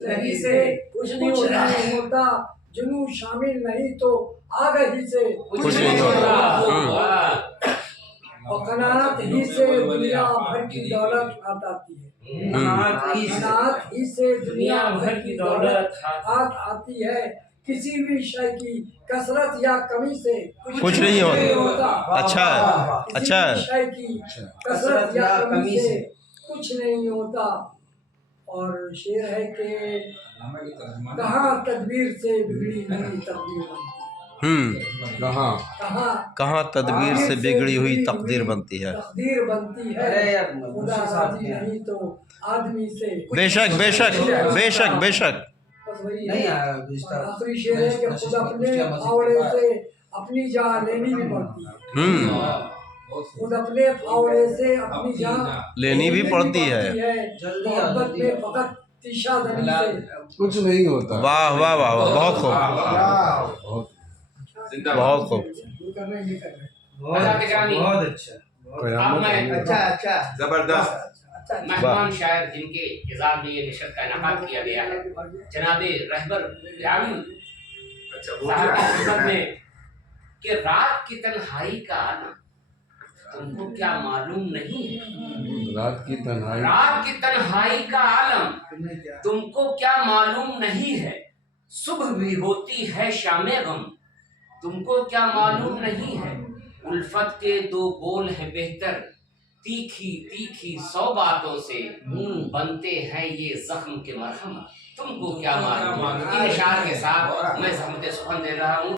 नहीं से कुछ नहीं होता, जुनू शामिल नहीं तो आगही से कुछ नहीं होता। और कनात ही से दुनिया भर की दौलत हाथ आती है। कनात ही से दुनिया भर की दौलत हाथ आती है। किसी भी शय की कसरत या कमी से कुछ नहीं होता। अच्छा अच्छा, किसी भी शय की कसरत या कमी से कुछ नहीं होता। और शेर है कि कहाँ तदबीर से बिगड़ी हुई तकदीर बनती है। कहाँ तदबीर से बिगड़ी हुई तकदीर बनती है। तकदीर बनती है, खुदा राजी नहीं तो आदमी से। बेशक बेशक बेशक बेशक। बस वही है। और आखिरी शेर है कि खुद अपने फावड़े से अपनी जान लेनी भी पड़ती है। खुद अपने फावड़े से अपनी जान लेनी भी पड़ती है। मोहब्बत में फकत तीशा दनी से कुछ नहीं होता। वाह वाह वाह वाह, बहुत खूब बहुत खूब। बहुत अच्छा अच्छा जबरदस्त मेहमान शायर जिनके इजाज़ में ये नशर का इनाकात किया गया है, जनाब रहबर यामी साहब की खिदमत में कि रात की तन्हाई का आना तुमको क्या मालूम नहीं है। रात की तन्हाई, रात की तन्हाई का आलम तुमको क्या मालूम नहीं है। सुबह भी होती है शामे गम तुमको क्या मालूम नहीं है। उल्फत के दो बोल हैं बेहतर तीखी तीखी 100 बातों से बनते हैं ये जख्म के मरहम तुमको क्या मालूम। इन इशार के साथ मैं ज़हमत सुखन दे रहा हूँ।